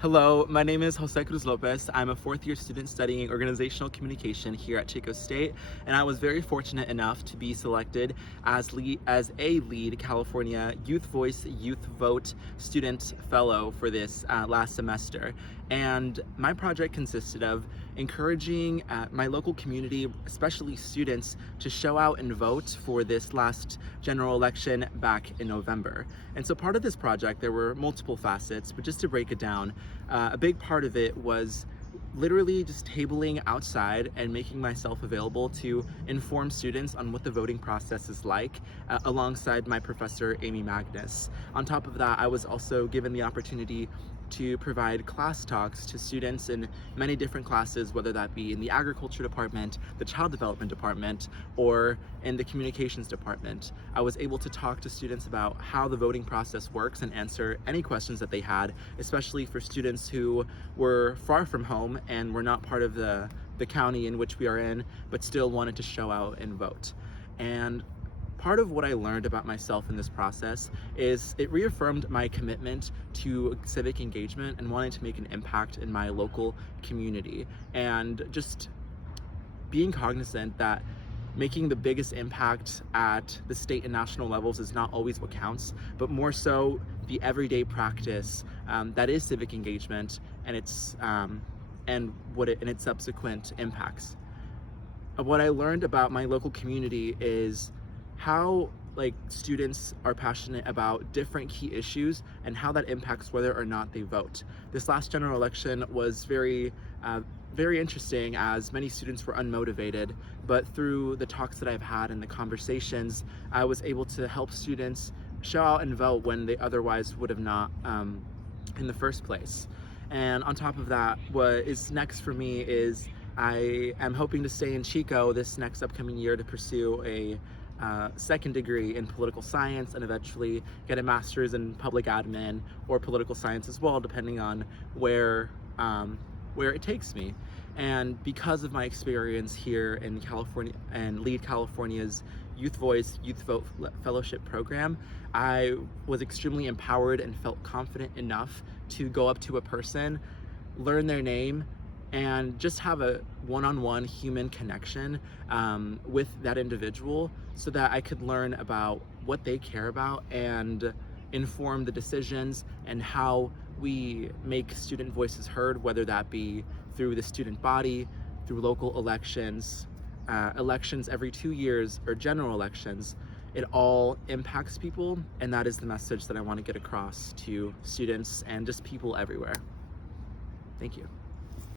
Hello, my name is Jose Cruz Lopez. I'm a fourth year student studying organizational communication here at Chico State, and I was very fortunate enough to be selected as a lead California Youth Voice Youth Vote Student Fellow for this last semester. And my project consisted of encouraging my local community, especially students, to show out and vote for this last general election back in November. And so part of this project, there were multiple facets, but just to break it down, a big part of it was literally just tabling outside and making myself available to inform students on what the voting process is like, alongside my professor, Amy Magnus. On top of that, I was also given the opportunity to provide class talks to students in many different classes, whether that be in the agriculture department, the child development department, or in the communications department. I was able to talk to students about how the voting process works and answer any questions that they had, especially for students who were far from home and were not part of the county in which we are in, but still wanted to show out and vote. And part of what I learned about myself in this process is it reaffirmed my commitment to civic engagement and wanting to make an impact in my local community, and just being cognizant that making the biggest impact at the state and national levels is not always what counts, but more so the everyday practice that is civic engagement and its subsequent impacts. What I learned about my local community is how students are passionate about different key issues and how that impacts whether or not they vote. This last general election was very interesting, as many students were unmotivated, but through the talks that I've had and the conversations, I was able to help students show out and vote when they otherwise would have not in the first place. And on top of that, what is next for me is I am hoping to stay in Chico this next upcoming year to pursue a second degree in political science and eventually get a master's in public admin or political science as well, depending on where it takes me. And because of my experience here in California and lead California's Youth Voice Youth Vote Fellowship program, I was extremely empowered and felt confident enough to go up to a person, learn their name, and just have a one-on-one human connection with that individual so that I could learn about what they care about and inform the decisions and how we make student voices heard, whether that be through the student body, through local elections, elections every 2 years, or general elections. It all impacts people, and that is the message that I want to get across to students and just people everywhere. Thank you.